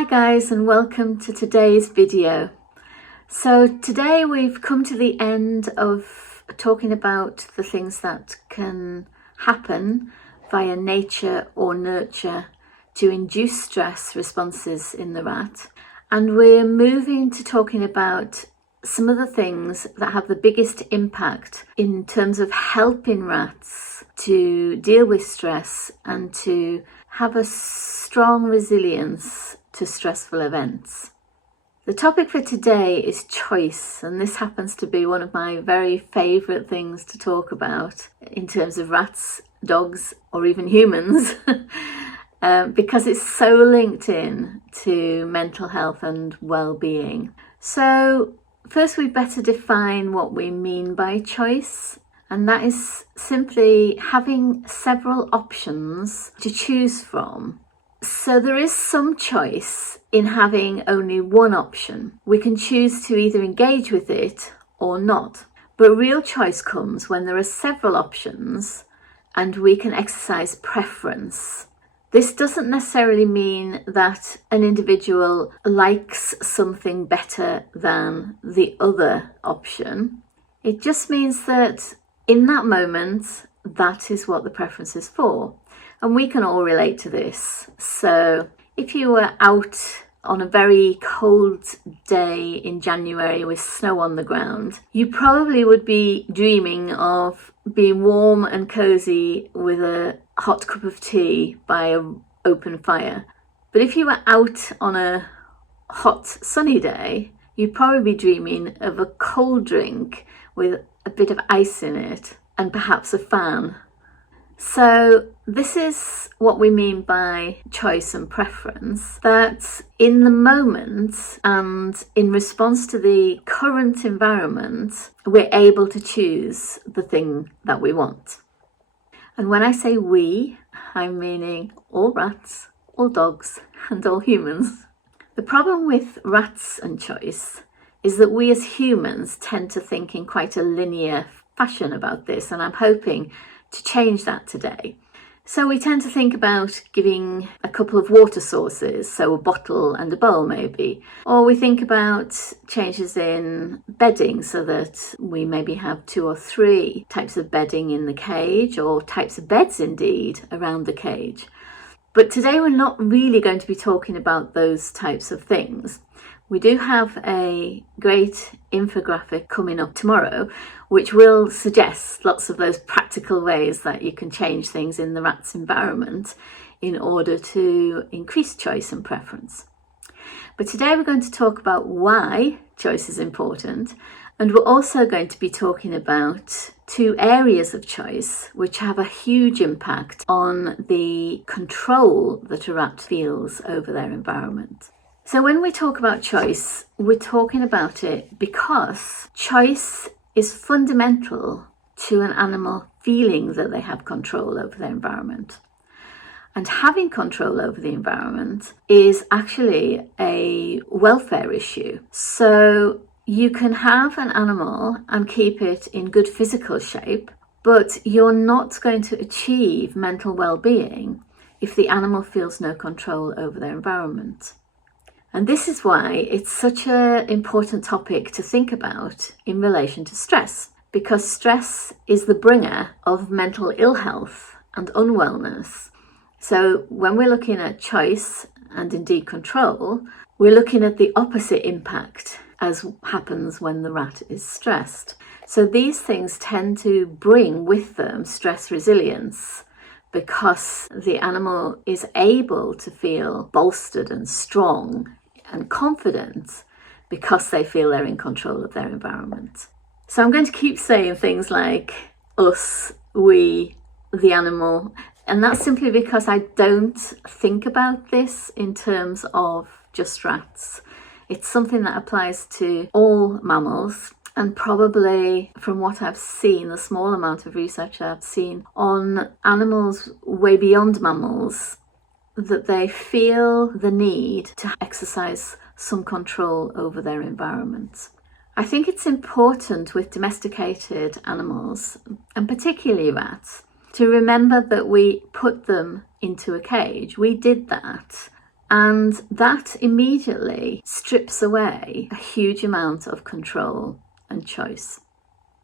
Hi guys, and welcome to today's video. So today we've come to the end of talking about the things that can happen via nature or nurture to induce stress responses in the rat. And we're moving to talking about some of the things that have the biggest impact in terms of helping rats to deal with stress and to have a strong resilience to stressful events. The topic for today is choice, and this happens to be one of my very favourite things to talk about in terms of rats, dogs, or even humans, because it's so linked in to mental health and well-being. So first we better define what we mean by choice, and that is simply having several options to choose from. So there is some choice in having only one option. We can choose to either engage with it or not. But real choice comes when there are several options and we can exercise preference. This doesn't necessarily mean that an individual likes something better than the other option. It just means that in that moment, that is what the preference is for. And we can all relate to this. So if you were out on a very cold day in January with snow on the ground, you probably would be dreaming of being warm and cozy with a hot cup of tea by an open fire. But if you were out on a hot sunny day, you'd probably be dreaming of a cold drink with a bit of ice in it and perhaps a fan. So this is what we mean by choice and preference, that in the moment and in response to the current environment, we're able to choose the thing that we want. And when I say we, I'm meaning all rats, all dogs, and all humans. The problem with rats and choice is that we as humans tend to think in quite a linear fashion about this, and I'm hoping to change that today. So we tend to think about giving a couple of water sources, so a bottle and a bowl maybe, or we think about changes in bedding so that we maybe have 2 or 3 types of bedding in the cage, or types of beds indeed around the cage. But today we're not really going to be talking about those types of things. We do have a great infographic coming up tomorrow, which will suggest lots of those practical ways that you can change things in the rat's environment in order to increase choice and preference. But today we're going to talk about why choice is important, and we're also going to be talking about 2 areas of choice which have a huge impact on the control that a rat feels over their environment. So when we talk about choice, we're talking about it because choice is fundamental to an animal feeling that they have control over their environment. And having control over the environment is actually a welfare issue. So you can have an animal and keep it in good physical shape, but you're not going to achieve mental well-being if the animal feels no control over their environment. And this is why it's such an important topic to think about in relation to stress, because stress is the bringer of mental ill health and unwellness. So when we're looking at choice and indeed control, we're looking at the opposite impact as happens when the rat is stressed. So these things tend to bring with them stress resilience, because the animal is able to feel bolstered and strong and confident because they feel they're in control of their environment. So I'm going to keep saying things like us, we, the animal, and that's simply because I don't think about this in terms of just rats. It's something that applies to all mammals, and probably from what I've seen, the small amount of research I've seen on animals way beyond mammals, that they feel the need to exercise some control over their environment. I think it's important with domesticated animals, and particularly rats, to remember that we put them into a cage. We did that And that immediately strips away a huge amount of control and choice.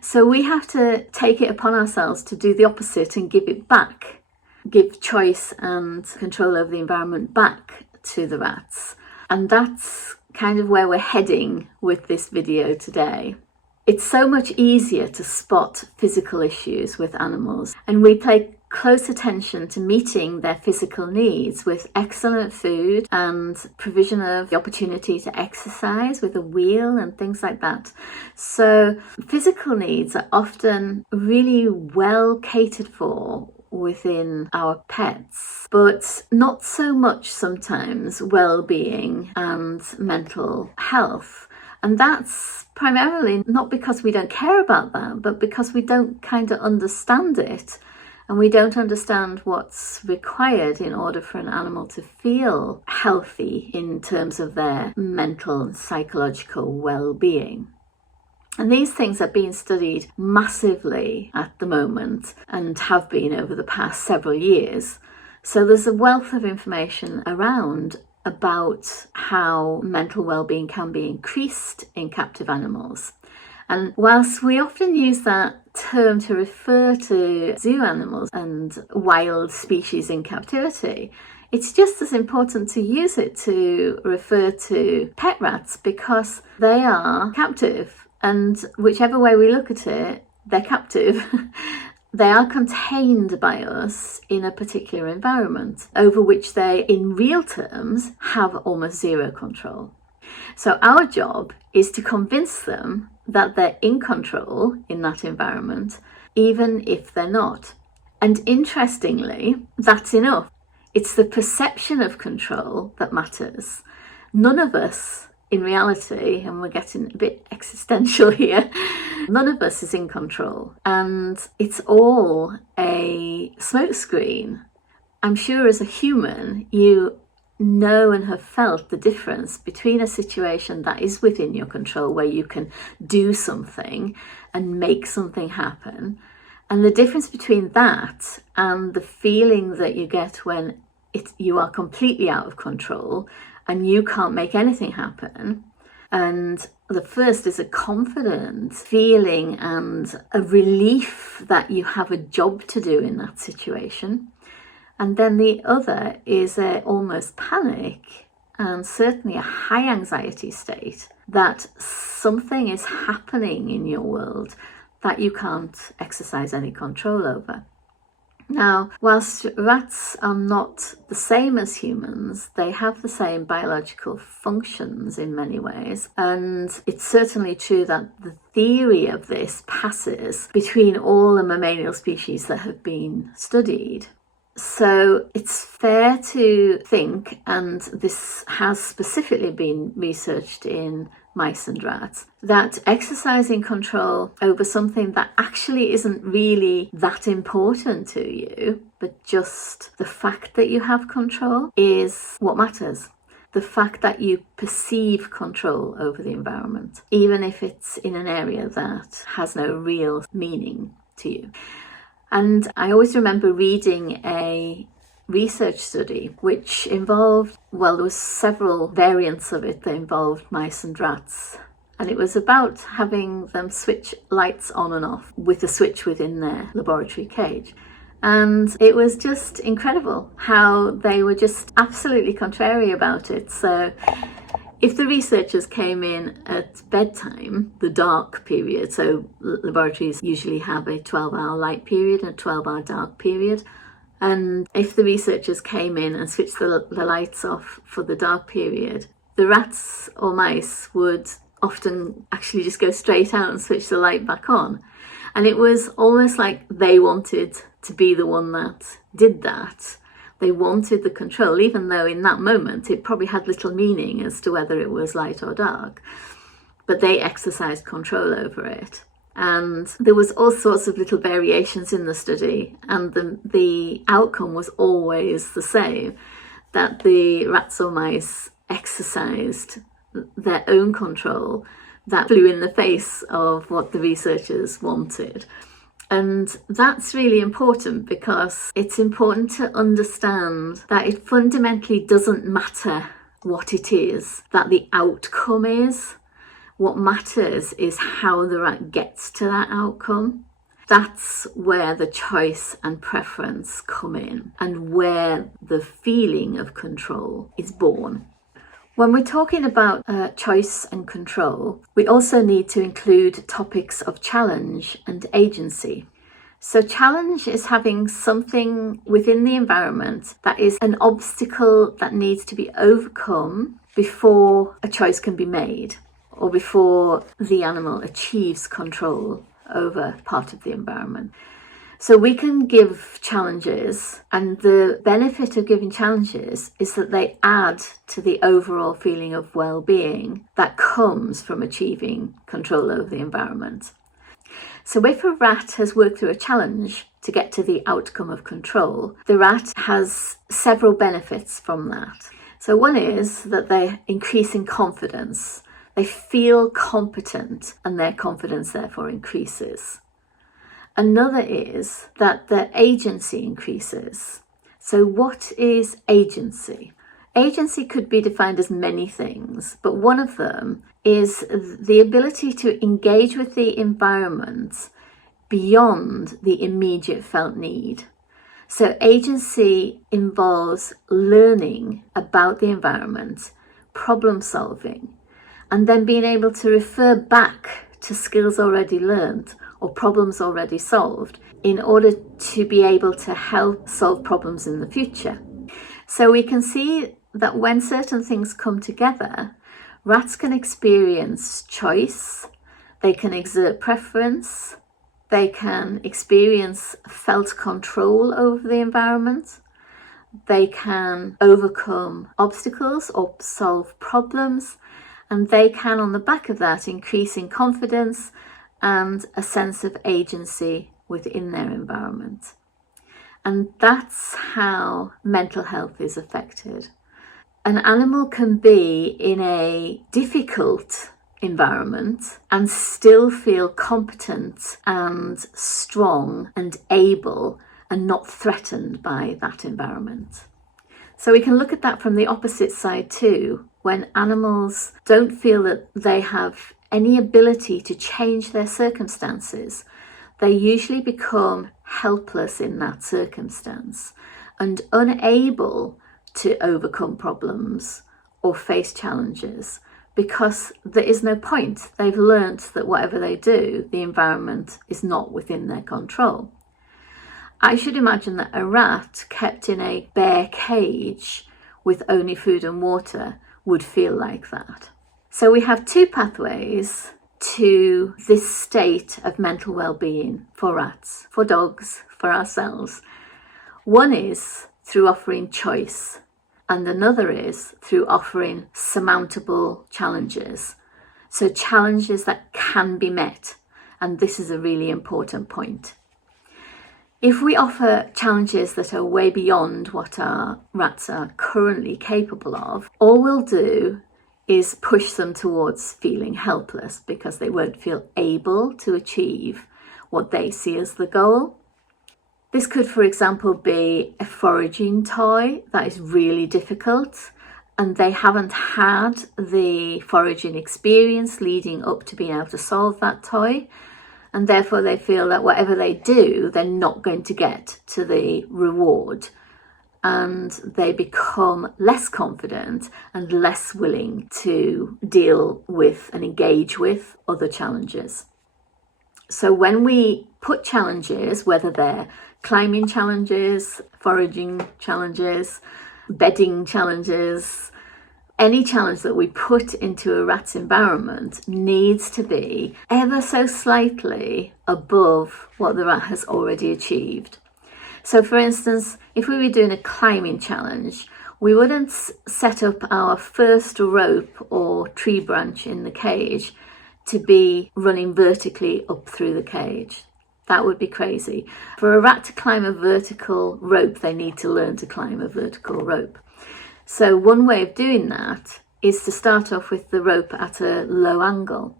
So we have to take it upon ourselves to do the opposite and give it back, give choice and control over the environment back to the rats. And that's kind of where we're heading with this video today. It's so much easier to spot physical issues with animals, and we pay close attention to meeting their physical needs with excellent food and provision of the opportunity to exercise with a wheel and things like that. So physical needs are often really well catered for within our pets, but not so much sometimes well-being and mental health. And that's primarily not because we don't care about that, but because we don't kind of understand it. And we don't understand what's required in order for an animal to feel healthy in terms of their mental and psychological well-being. And these things are being studied massively at the moment and have been over the past several years. So there's a wealth of information around about how mental well-being can be increased in captive animals. And whilst we often use that term to refer to zoo animals and wild species in captivity, it's just as important to use it to refer to pet rats, because they are captive, and whichever way we look at it, they're captive. They are contained by us in a particular environment over which they, in real terms, have almost zero control. So our job is to convince them that they're in control in that environment, even if they're not. And interestingly, that's enough. It's the perception of control that matters. None of us, in reality, and we're getting a bit existential here, none of us is in control. And it's all a smokescreen. I'm sure as a human, you know and have felt the difference between a situation that is within your control, where you can do something and make something happen, and the difference between that and the feeling that you get when you are completely out of control and you can't make anything happen. And the first is a confident feeling and a relief that you have a job to do in that situation. And then the other is almost panic, and certainly a high anxiety state that something is happening in your world that you can't exercise any control over. Now, whilst rats are not the same as humans, they have the same biological functions in many ways. And it's certainly true that the theory of this passes between all the mammalian species that have been studied. So it's fair to think, and this has specifically been researched in mice and rats, that exercising control over something that actually isn't really that important to you, but just the fact that you have control, is what matters. The fact that you perceive control over the environment, even if it's in an area that has no real meaning to you. And I always remember reading a research study which involved, well, there was several variants of it that involved mice and rats. And it was about having them switch lights on and off with a switch within their laboratory cage. And it was just incredible how they were just absolutely contrary about it. So if the researchers came in at bedtime, the dark period, so laboratories usually have a 12-hour light period and a 12-hour dark period, and if the researchers came in and switched the lights off for the dark period, the rats or mice would often actually just go straight out and switch the light back on. And it was almost like they wanted to be the one that did that. They wanted the control, even though in that moment it probably had little meaning as to whether it was light or dark. But they exercised control over it. And there was all sorts of little variations in the study, and the outcome was always the same, that the rats or mice exercised their own control that flew in the face of what the researchers wanted. And that's really important because it's important to understand that it fundamentally doesn't matter what it is that the outcome is. What matters is how the rat gets to that outcome. That's where the choice and preference come in, and where the feeling of control is born. When we're talking about choice and control, we also need to include topics of challenge and agency. So challenge is having something within the environment that is an obstacle that needs to be overcome before a choice can be made, or before the animal achieves control over part of the environment. So we can give challenges, and the benefit of giving challenges is that they add to the overall feeling of well-being that comes from achieving control over the environment. So if a rat has worked through a challenge to get to the outcome of control, the rat has several benefits from that. So one is that they increase in confidence. They feel competent, and their confidence therefore increases. Another is that their agency increases. So what is agency? Agency could be defined as many things, but one of them is the ability to engage with the environment beyond the immediate felt need. So agency involves learning about the environment, problem solving, and then being able to refer back to skills already learned or problems already solved in order to be able to help solve problems in the future. So we can see that when certain things come together, rats can experience choice, they can exert preference, they can experience felt control over the environment, they can overcome obstacles or solve problems, and they can, on the back of that, increase in confidence and a sense of agency within their environment. And that's how mental health is affected. An animal can be in a difficult environment and still feel competent and strong and able and not threatened by that environment. So we can look at that from the opposite side too. When animals don't feel that they have any ability to change their circumstances, they usually become helpless in that circumstance and unable to overcome problems or face challenges because there is no point. They've learnt that whatever they do, the environment is not within their control. I should imagine that a rat kept in a bare cage with only food and water would feel like that. So we have two pathways to this state of mental well-being for rats, for dogs, for ourselves. One is through offering choice, and another is through offering surmountable challenges. So challenges that can be met, and this is a really important point. If we offer challenges that are way beyond what our rats are currently capable of, all we'll do is push them towards feeling helpless because they won't feel able to achieve what they see as the goal. This could, for example, be a foraging toy that is really difficult and they haven't had the foraging experience leading up to being able to solve that toy. And therefore they feel that whatever they do, they're not going to get to the reward. And they become less confident and less willing to deal with and engage with other challenges. So when we put challenges, whether they're climbing challenges, foraging challenges, bedding challenges, any challenge that we put into a rat's environment needs to be ever so slightly above what the rat has already achieved. So for instance, if we were doing a climbing challenge, we wouldn't set up our first rope or tree branch in the cage to be running vertically up through the cage. That would be crazy. For a rat to climb a vertical rope, they need to learn to climb a vertical rope. So one way of doing that is to start off with the rope at a low angle.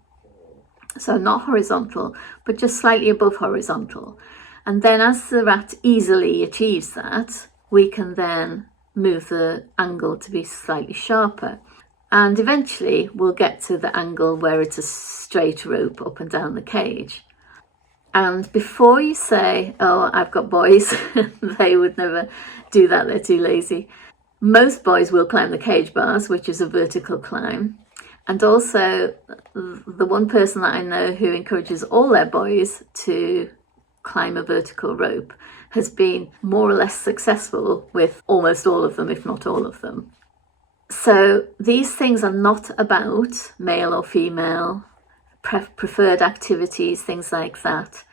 So not horizontal, but just slightly above horizontal. And then as the rat easily achieves that, we can then move the angle to be slightly sharper. And eventually we'll get to the angle where it's a straight rope up and down the cage. And before you say, oh, I've got boys, they would never do that, they're too lazy. Most boys will climb the cage bars, which is a vertical climb. And also the one person that I know who encourages all their boys to climb a vertical rope has been more or less successful with almost all of them, if not all of them. So these things are not about male or female, preferred activities, things like that.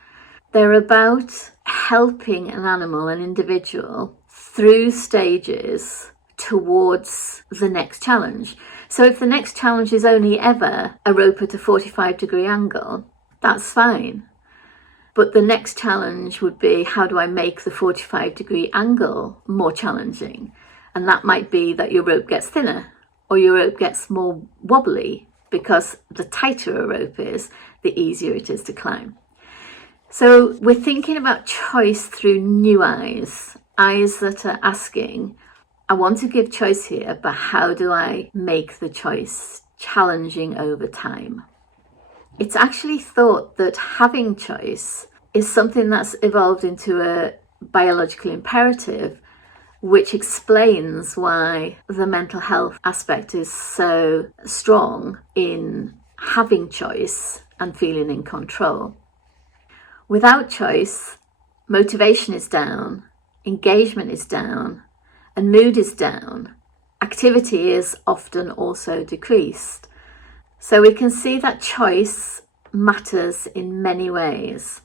They're about helping an animal, an individual, through stages towards the next challenge. So if the next challenge is only ever a rope at a 45-degree angle, that's fine. But the next challenge would be, how do I make the 45-degree angle more challenging? And that might be that your rope gets thinner or your rope gets more wobbly, because the tighter a rope is, the easier it is to climb. So we're thinking about choice through new eyes that are asking, I want to give choice here, but how do I make the choice challenging over time? It's actually thought that having choice is something that's evolved into a biological imperative, which explains why the mental health aspect is so strong in having choice and feeling in control. Without choice, motivation is down, engagement is down, and mood is down. Activity is often also decreased. So we can see that choice matters in many ways.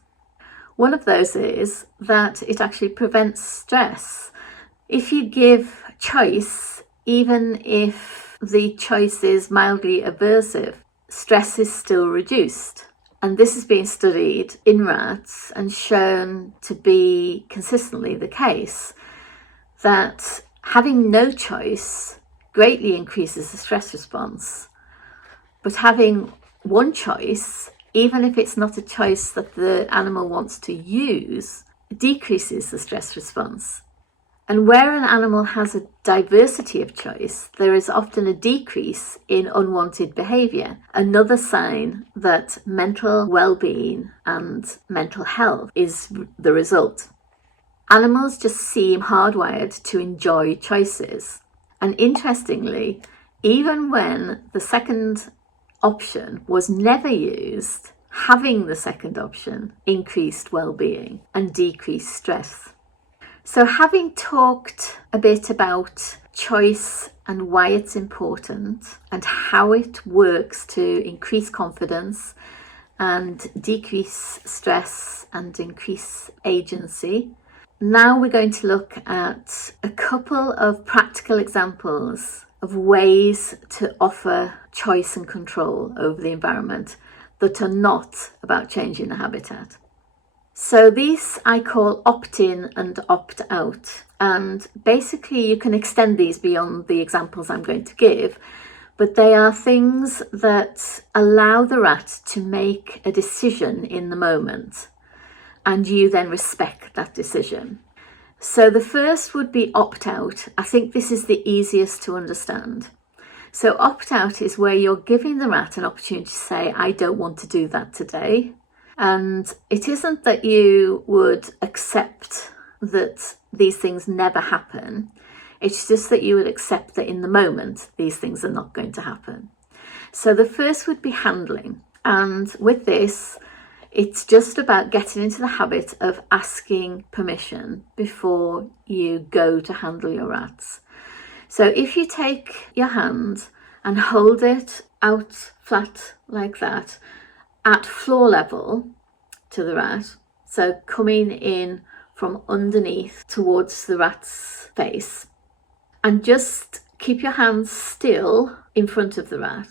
One of those is that it actually prevents stress. If you give choice, even if the choice is mildly aversive, stress is still reduced. And this has been studied in rats and shown to be consistently the case, that having no choice greatly increases the stress response. But having one choice, even if it's not a choice that the animal wants to use, decreases the stress response. And where an animal has a diversity of choice, there is often a decrease in unwanted behaviour, another sign that mental well-being and mental health is the result. Animals just seem hardwired to enjoy choices. And interestingly, even when the second option was never used, having the second option increased well-being and decreased stress. So having talked a bit about choice and why it's important and how it works to increase confidence and decrease stress and increase agency, now we're going to look at a couple of practical examples of ways to offer choice and control over the environment that are not about changing the habitat. So these I call opt-in and opt-out, and basically you can extend these beyond the examples I'm going to give, but they are things that allow the rat to make a decision in the moment, and you then respect that decision. So the first would be opt-out. I think this is the easiest to understand. So opt-out is where you're giving the rat an opportunity to say, I don't want to do that today. And it isn't that you would accept that these things never happen. It's just that you would accept that in the moment, these things are not going to happen. So the first would be handling. And with this, it's just about getting into the habit of asking permission before you go to handle your rats. So if you take your hand and hold it out flat like that, at floor level to the rat, so coming in from underneath towards the rat's face, and just keep your hands still in front of the rat.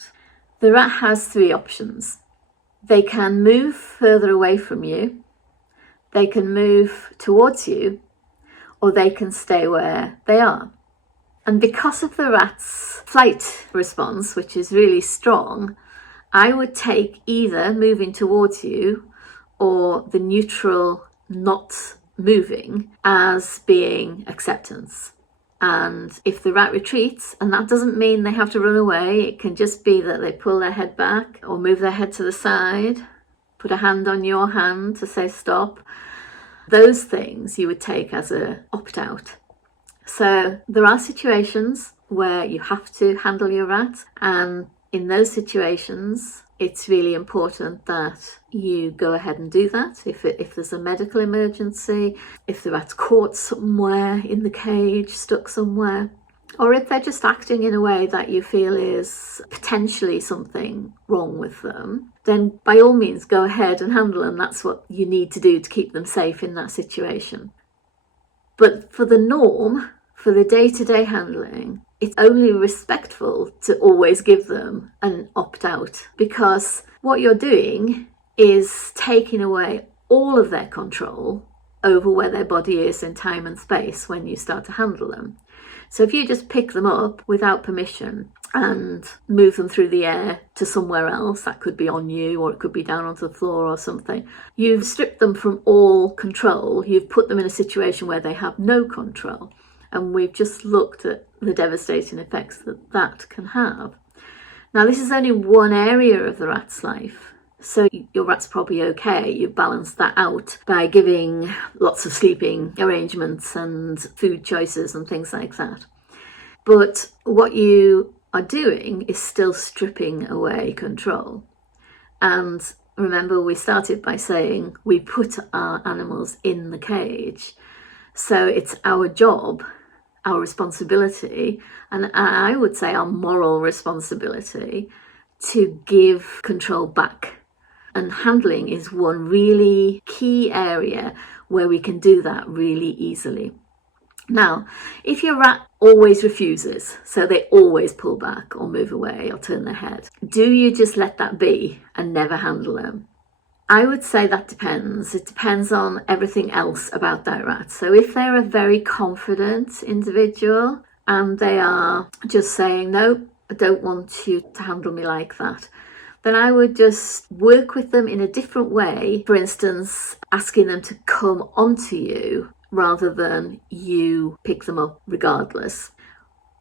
The rat has three options. They can move further away from you, they can move towards you, or they can stay where they are. And because of the rat's flight response, which is really strong, I would take either moving towards you or the neutral not moving as being acceptance. And if the rat retreats, and that doesn't mean they have to run away, it can just be that they pull their head back or move their head to the side, put a hand on your hand to say stop. Those things you would take as a opt-out. So there are situations where you have to handle your rat, and in those situations it's really important that you go ahead and do that. If there's a medical emergency, if the rat's caught somewhere in the cage, stuck somewhere, or if they're just acting in a way that you feel is potentially something wrong with them, then by all means go ahead and handle them. That's what you need to do to keep them safe in that situation. But for the norm, for the day-to-day handling, it's only respectful to always give them an opt-out, because what you're doing is taking away all of their control over where their body is in time and space when you start to handle them. So if you just pick them up without permission and move them through the air to somewhere else, that could be on you or it could be down onto the floor or something, you've stripped them from all control. You've put them in a situation where they have no control. And we've just looked at the devastating effects that that can have. Now, this is only one area of the rat's life, so your rat's probably okay. You've balanced that out by giving lots of sleeping arrangements and food choices and things like that. But what you are doing is still stripping away control. And remember, we started by saying we put our animals in the cage. So it's our job, our responsibility, and I would say our moral responsibility, to give control back. And handling is one really key area where we can do that really easily. Now, if your rat always refuses, so they always pull back or move away or turn their head, do you just let that be and never handle them? I would say that depends. It depends on everything else about that rat. So if they're a very confident individual and they are just saying, no, I don't want you to handle me like that, then I would just work with them in a different way. For instance, asking them to come onto you rather than you pick them up regardless.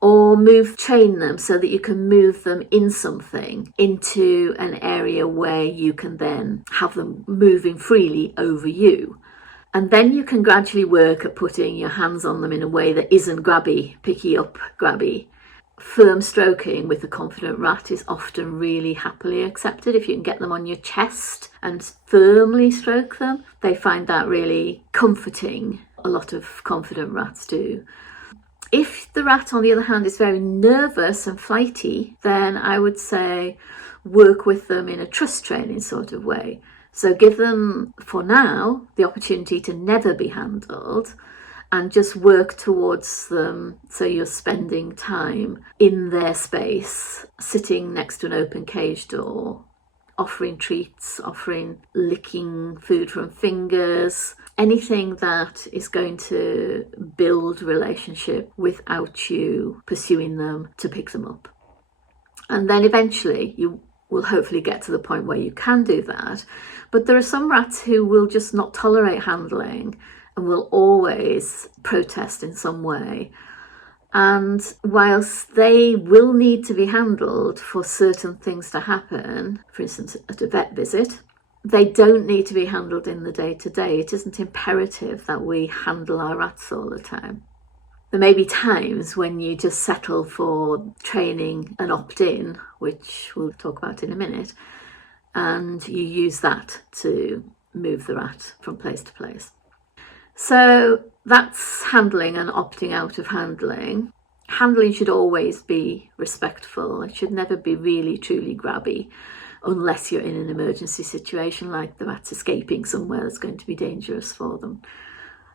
Or train them so that you can move them in something into an area where you can then have them moving freely over you. And then you can gradually work at putting your hands on them in a way that isn't grabby, picky up, grabby. Firm stroking with a confident rat is often really happily accepted. If you can get them on your chest and firmly stroke them, they find that really comforting. A lot of confident rats do. If the rat, on the other hand, is very nervous and flighty, then I would say work with them in a trust training sort of way. So give them, for now, the opportunity to never be handled, and just work towards them so you're spending time in their space, sitting next to an open cage door, offering treats, offering licking food from fingers, anything that is going to build relationship without you pursuing them to pick them up. And then eventually you will hopefully get to the point where you can do that. But there are some rats who will just not tolerate handling and will always protest in some way. And whilst they will need to be handled for certain things to happen, for instance, at a vet visit, they don't need to be handled in the day-to-day. It isn't imperative that we handle our rats all the time. There may be times when you just settle for training and opt-in, which we'll talk about in a minute, and you use that to move the rat from place to place. So that's handling and opting out of handling. Handling should always be respectful. It should never be really, truly grabby, unless you're in an emergency situation like the rat's escaping somewhere that's going to be dangerous for them.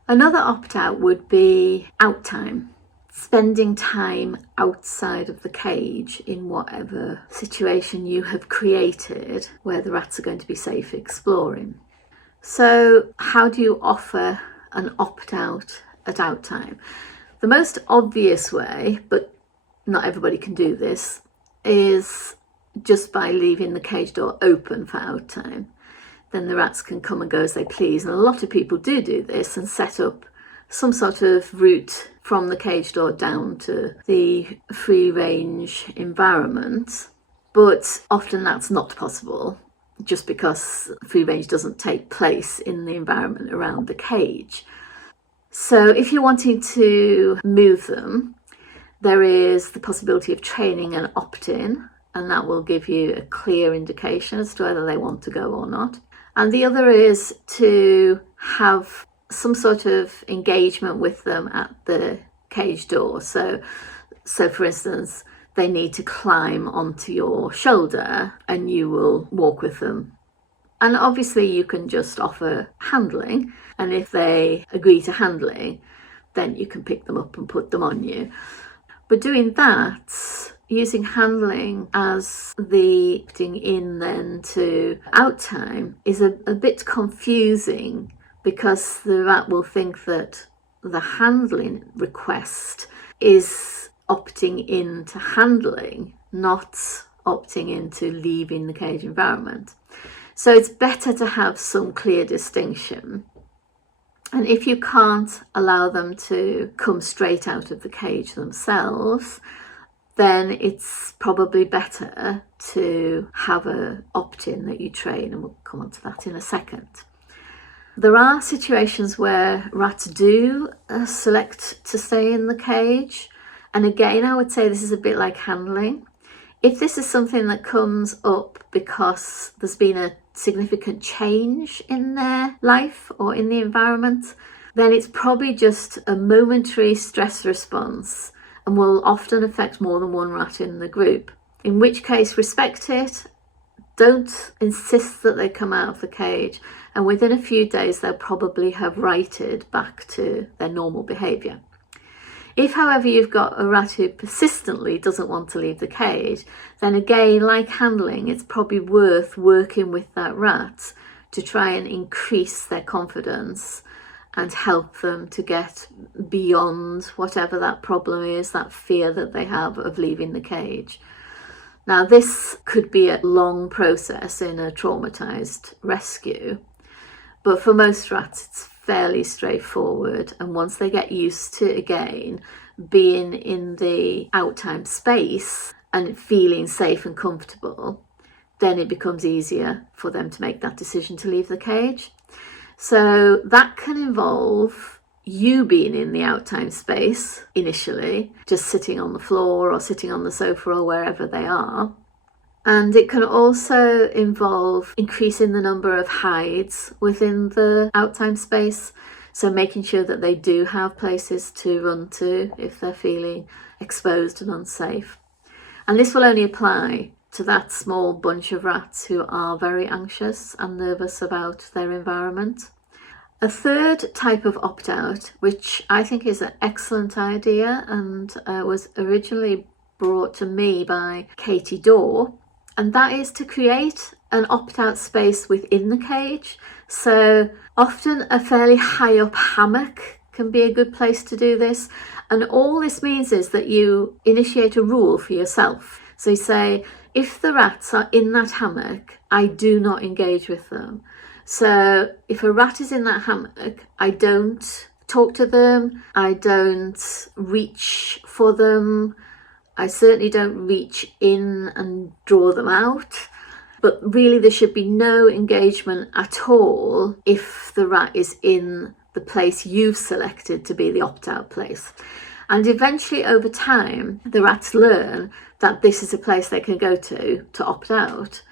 Another opt-out would be out time, spending time outside of the cage in whatever situation you have created where the rats are going to be safe exploring. So how do you offer an opt-out at out time? The most obvious way, but not everybody can do this, is just by leaving the cage door open for out time. Then the rats can come and go as they please. And a lot of people do this and set up some sort of route from the cage door down to the free range environment. But often that's not possible, just because free range doesn't take place in the environment around the cage. So if you're wanting to move them, there is the possibility of training an opt-in, and that will give you a clear indication as to whether they want to go or not. And the other is to have some sort of engagement with them at the cage door. So for instance, they need to climb onto your shoulder and you will walk with them. And obviously you can just offer handling, and if they agree to handling, then you can pick them up and put them on you. But doing that, using handling as the putting in then to out time, is a bit confusing, because the rat will think that the handling request is opting into handling, not opting into leaving the cage environment. So it's better to have some clear distinction. And if you can't allow them to come straight out of the cage themselves, then it's probably better to have an opt-in that you train, and we'll come on to that in a second. There are situations where rats do select to stay in the cage. And again, I would say this is a bit like handling. If this is something that comes up because there's been a significant change in their life or in the environment, then it's probably just a momentary stress response and will often affect more than one rat in the group. In which case, respect it. Don't insist that they come out of the cage, and within a few days they'll probably have righted back to their normal behaviour. If, however, you've got a rat who persistently doesn't want to leave the cage, then again, like handling, it's probably worth working with that rat to try and increase their confidence and help them to get beyond whatever that problem is, that fear that they have of leaving the cage. Now, this could be a long process in a traumatised rescue, but for most rats it's fairly straightforward, and once they get used to, again, being in the out time space and feeling safe and comfortable, then it becomes easier for them to make that decision to leave the cage. So that can involve you being in the out time space initially, just sitting on the floor or sitting on the sofa or wherever they are. And it can also involve increasing the number of hides within the out time space. So making sure that they do have places to run to if they're feeling exposed and unsafe. And this will only apply to that small bunch of rats who are very anxious and nervous about their environment. A third type of opt-out, which I think is an excellent idea and was originally brought to me by Katie Dorr, and that is to create an opt-out space within the cage. So often a fairly high up hammock can be a good place to do this. And all this means is that you initiate a rule for yourself. So you say, if the rats are in that hammock, I do not engage with them. So if a rat is in that hammock, I don't talk to them, I don't reach for them, I certainly don't reach in and draw them out. But really there should be no engagement at all if the rat is in the place you've selected to be the opt-out place. And eventually over time, the rats learn that this is a place they can go to opt out.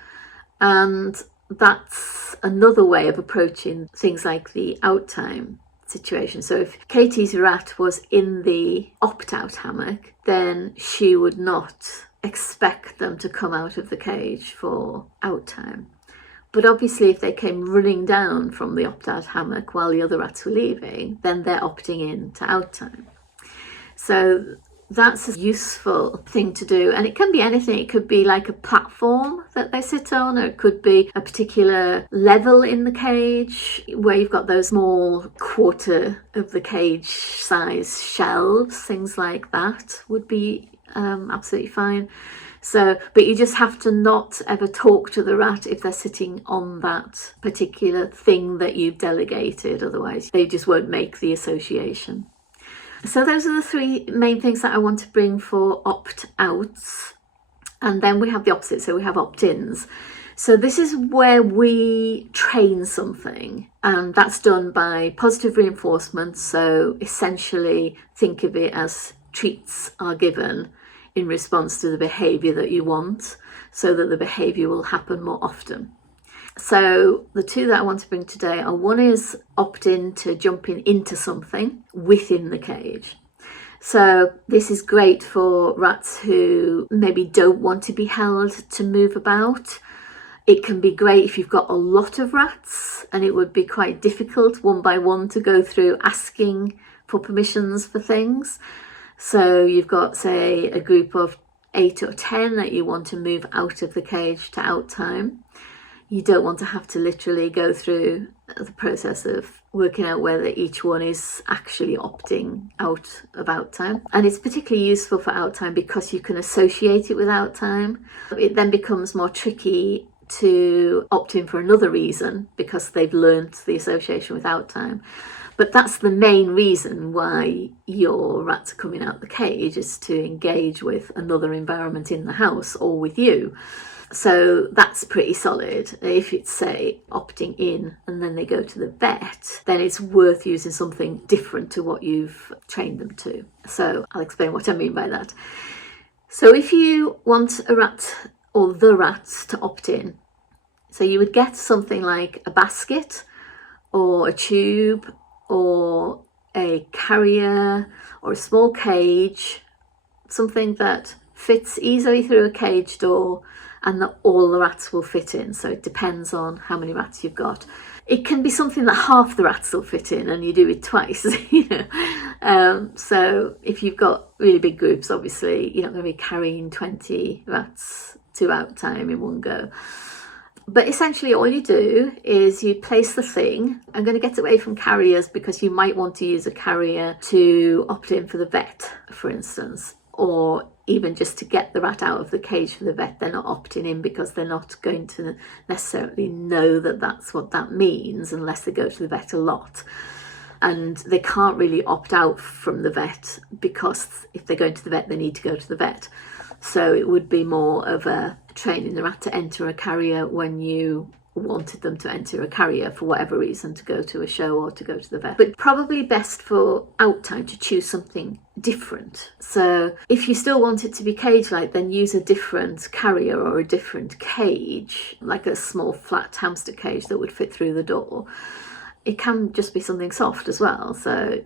And that's another way of approaching things like the out time situation. So if Katie's rat was in the opt-out hammock, then she would not expect them to come out of the cage for out time. But obviously if they came running down from the opt-out hammock while the other rats were leaving, then they're opting in to out time. So that's a useful thing to do, and it can be anything. It could be like a platform that they sit on, or it could be a particular level in the cage where you've got those small quarter of the cage size shelves. Things like that would be absolutely fine. So, but you just have to not ever talk to the rat if they're sitting on that particular thing that you've delegated, otherwise they just won't make the association. So those are the three main things that I want to bring for opt-outs. And then we have the opposite, so we have opt-ins. So this is where we train something, and that's done by positive reinforcement. So essentially think of it as treats are given in response to the behaviour that you want, so that the behaviour will happen more often. So the two that I want to bring today are, one is opt-in to jumping into something within the cage. So this is great for rats who maybe don't want to be held to move about. It can be great if you've got a lot of rats, and it would be quite difficult one by one to go through asking for permissions for things. So you've got, say, a group of 8 or 10 that you want to move out of the cage to out time. You don't want to have to literally go through the process of working out whether each one is actually opting out of out time. And it's particularly useful for out time because you can associate it with out time. It then becomes more tricky to opt in for another reason because they've learnt the association with out time. But that's the main reason why your rats are coming out the cage, is to engage with another environment in the house or with you. So that's pretty solid. If it's, say, opting in and then they go to the vet, then it's worth using something different to what you've trained them to. So I'll explain what I mean by that. So if you want a rat or the rats to opt in, so you would get something like a basket or a tube or a carrier or a small cage, something that fits easily through a cage door and that all the rats will fit in. So it depends on how many rats you've got. It can be something that half the rats will fit in and you do it twice. So if you've got really big groups, obviously you're not going to be carrying 20 rats to out time in one go. But essentially all you do is you place the thing. I'm going to get away from carriers because you might want to use a carrier to opt in for the vet, for instance, or even just to get the rat out of the cage for the vet. They're not opting in because they're not going to necessarily know that that's what that means unless they go to the vet a lot. And they can't really opt out from the vet because if they're going to the vet, they need to go to the vet. So it would be more of a training the rat to enter a carrier when you wanted them to enter a carrier for whatever reason, to go to a show or to go to the vet. But probably best for out time to choose something different. So if you still want it to be cage-like, then use a different carrier or a different cage, like a small flat hamster cage that would fit through the door. It can just be something soft as well. So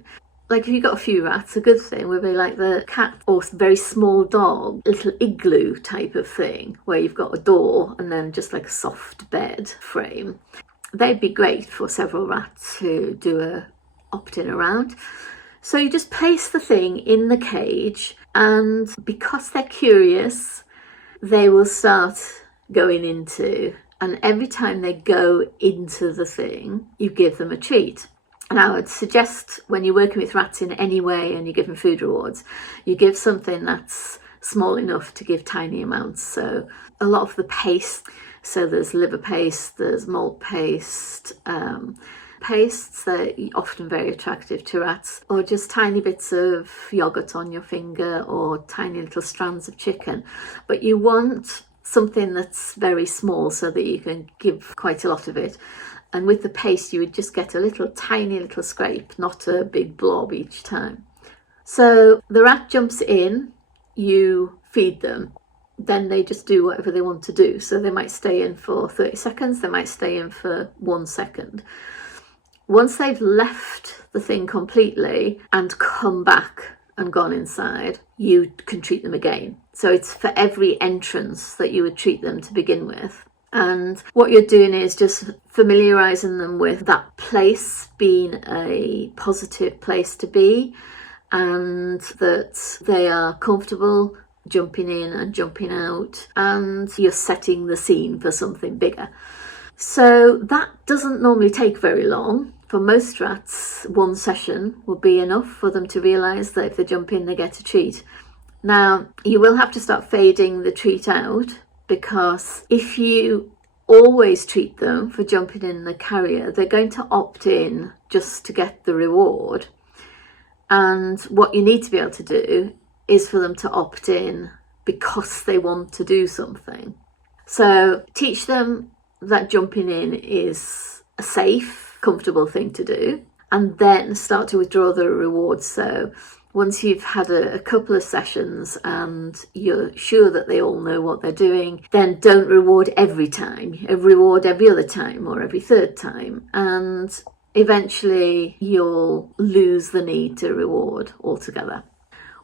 like if you've got a few rats, a good thing would be like the cat or very small dog, little igloo type of thing, where you've got a door and then just like a soft bed frame. They'd be great for several rats who do a opt-in around. So you just place the thing in the cage, and because they're curious, they will start going into, and every time they go into the thing, you give them a treat. And I would suggest when you're working with rats in any way and you give them food rewards, you give something that's small enough to give tiny amounts. So a lot of the paste, so there's liver paste, there's malt paste, pastes that are often very attractive to rats, or just tiny bits of yogurt on your finger or tiny little strands of chicken. But you want something that's very small so that you can give quite a lot of it. And with the paste, you would just get a little tiny little scrape, not a big blob each time. So the rat jumps in, you feed them, then they just do whatever they want to do. So they might stay in for 30 seconds, they might stay in for 1 second. Once they've left the thing completely and come back and gone inside, you can treat them again. So it's for every entrance that you would treat them to begin with. And what you're doing is just familiarising them with that place being a positive place to be, and that they are comfortable jumping in and jumping out, and you're setting the scene for something bigger. So that doesn't normally take very long. For most rats, 1 session will be enough for them to realise that if they jump in, they get a treat. Now, you will have to start fading the treat out, because if you always treat them for jumping in the carrier, they're going to opt in just to get the reward. And what you need to be able to do is for them to opt in because they want to do something. So teach them that jumping in is a safe, comfortable thing to do, and then start to withdraw the rewards. So once you've had a couple of sessions and you're sure that they all know what they're doing, then don't reward every time. Reward every other time or every third time. And eventually you'll lose the need to reward altogether.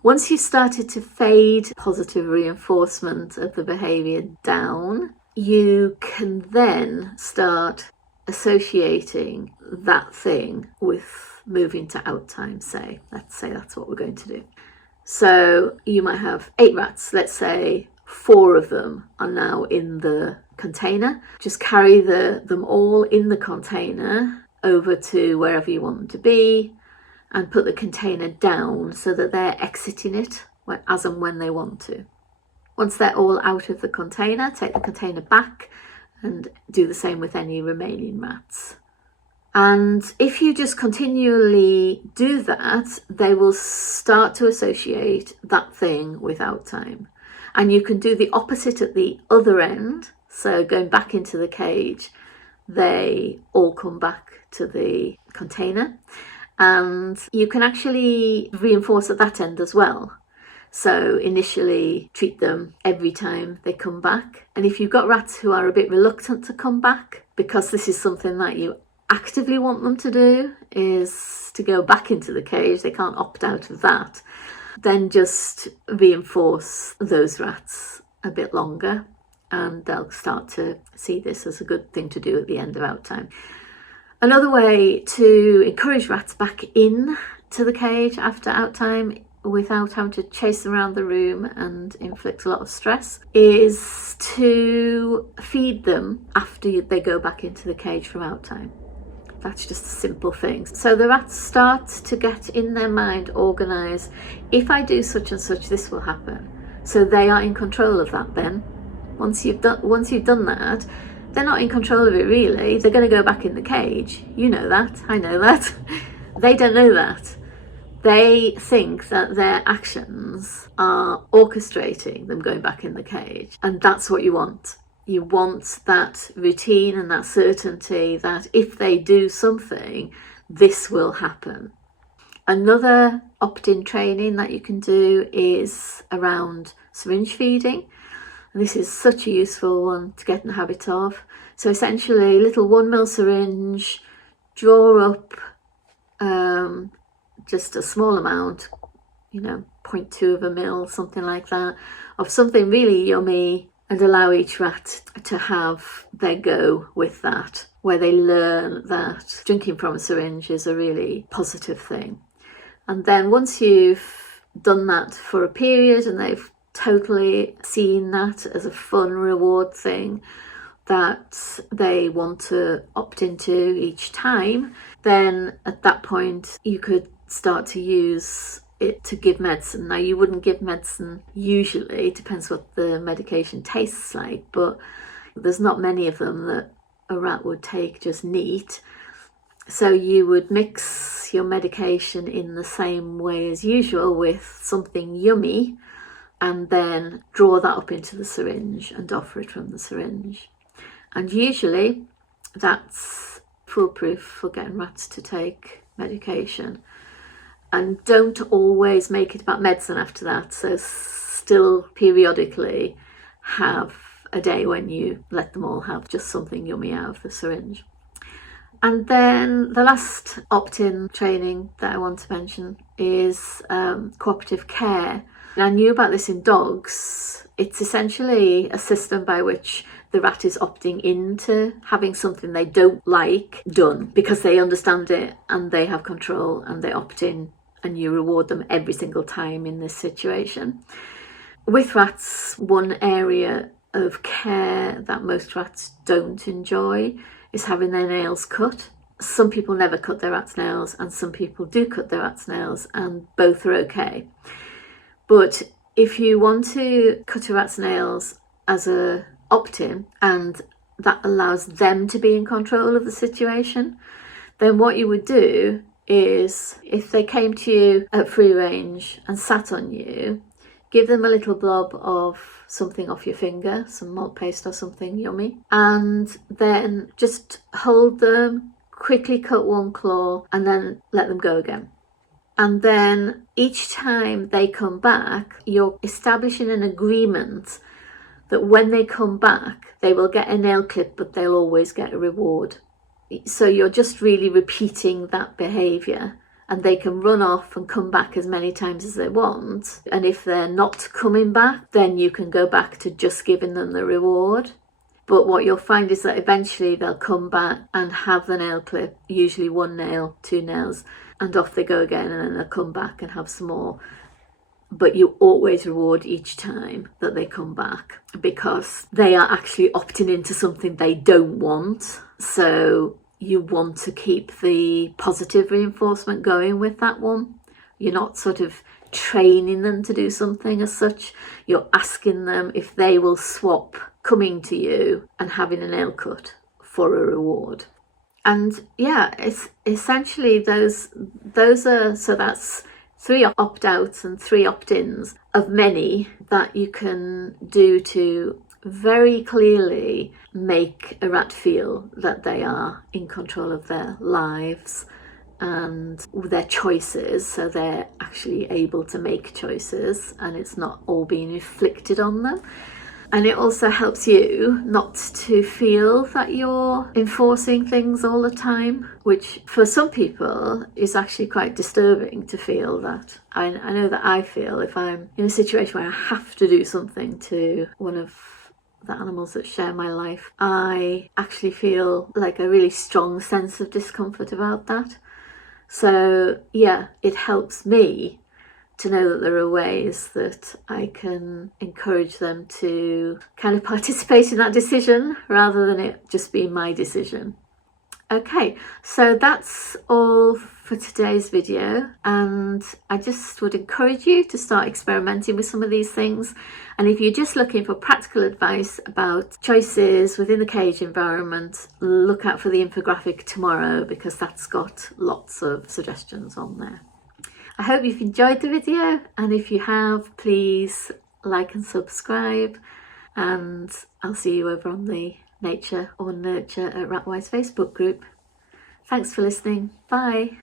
Once you've started to fade positive reinforcement of the behaviour down, you can then start associating that thing with moving to out time, say. Let's say that's what we're going to do. So you might have 8 rats. Let's say 4 of them are now in the container. Just carry them all in the container over to wherever you want them to be, and put the container down so that they're exiting it as and when they want to. Once they're all out of the container, take the container back and do the same with any remaining rats. And if you just continually do that, they will start to associate that thing with out time. And you can do the opposite at the other end. So going back into the cage, they all come back to the container. And you can actually reinforce at that end as well. So initially treat them every time they come back. And if you've got rats who are a bit reluctant to come back, because this is something that you actively want them to do, is to go back into the cage, they can't opt out of that, then just reinforce those rats a bit longer, and they'll start to see this as a good thing to do at the end of out time. Another way to encourage rats back in to the cage after out time without having to chase them around the room and inflict a lot of stress is to feed them after they go back into the cage from out time. That's just a simple thing. So the rats start to get in their mind organised, if I do such and such, this will happen. So they are in control of that then. Once you've done that, they're not in control of it really. They're going to go back in the cage. You know that, I know that. They don't know that. They think that their actions are orchestrating them going back in the cage. And that's what you want. You want that routine and that certainty that if they do something, this will happen. Another opt-in training that you can do is around syringe feeding. And this is such a useful one to get in the habit of. So essentially, little 1 ml syringe, draw up just a small amount, 0.2 of a ml, something like that, of something really yummy, and allow each rat to have their go with that, where they learn that drinking from a syringe is a really positive thing. And then once you've done that for a period and they've totally seen that as a fun reward thing that they want to opt into each time, then at that point you could start to use it to give medicine. Now, you wouldn't give medicine usually, it depends what the medication tastes like, but there's not many of them that a rat would take just neat. So you would mix your medication in the same way as usual with something yummy, and then draw that up into the syringe and offer it from the syringe. And usually that's foolproof for getting rats to take medication. And don't always make it about medicine after that. So still periodically have a day when you let them all have just something yummy out of the syringe. And then the last opt-in training that I want to mention is cooperative care. And I knew about this in dogs. It's essentially a system by which the rat is opting into having something they don't like done because they understand it and they have control, and they opt in, and you reward them every single time in this situation. With rats, one area of care that most rats don't enjoy is having their nails cut. Some people never cut their rat's nails, and some people do cut their rat's nails, and both are okay. But if you want to cut a rat's nails as a opt-in and that allows them to be in control of the situation, then what you would do is, if they came to you at free range and sat on you, give them a little blob of something off your finger, some malt paste or something yummy, and then just hold them, quickly cut one claw, and then let them go again. And then each time they come back, you're establishing an agreement that when they come back, they will get a nail clip, but they'll always get a reward. So you're just really repeating that behaviour, and they can run off and come back as many times as they want. And if they're not coming back, then you can go back to just giving them the reward. But what you'll find is that eventually they'll come back and have the nail clip, usually 1 nail, 2 nails, and off they go again, and then they'll come back and have some more. But you always reward each time that they come back, because they are actually opting into something they don't want. So you want to keep the positive reinforcement going with that one. You're not sort of training them to do something as such. You're asking them if they will swap coming to you and having a nail cut for a reward. And yeah, it's essentially those are, so that's 3 opt-outs and 3 opt-ins of many that you can do to very clearly make a rat feel that they are in control of their lives and their choices, so they're actually able to make choices and it's not all being inflicted on them. And it also helps you not to feel that you're enforcing things all the time, which for some people is actually quite disturbing to feel that. I know that I feel if I'm in a situation where I have to do something to one of the animals that share my life, I actually feel like a really strong sense of discomfort about that. So yeah, it helps me to know that there are ways that I can encourage them to kind of participate in that decision rather than it just being my decision. Okay, so that's all for today's video, and I just would encourage you to start experimenting with some of these things. And if you're just looking for practical advice about choices within the cage environment, look out for the infographic tomorrow, because that's got lots of suggestions on there. I hope you've enjoyed the video, and if you have, please like and subscribe, and I'll see you over on the Nature or Nurture at Ratwise Facebook group. Thanks for listening. Bye.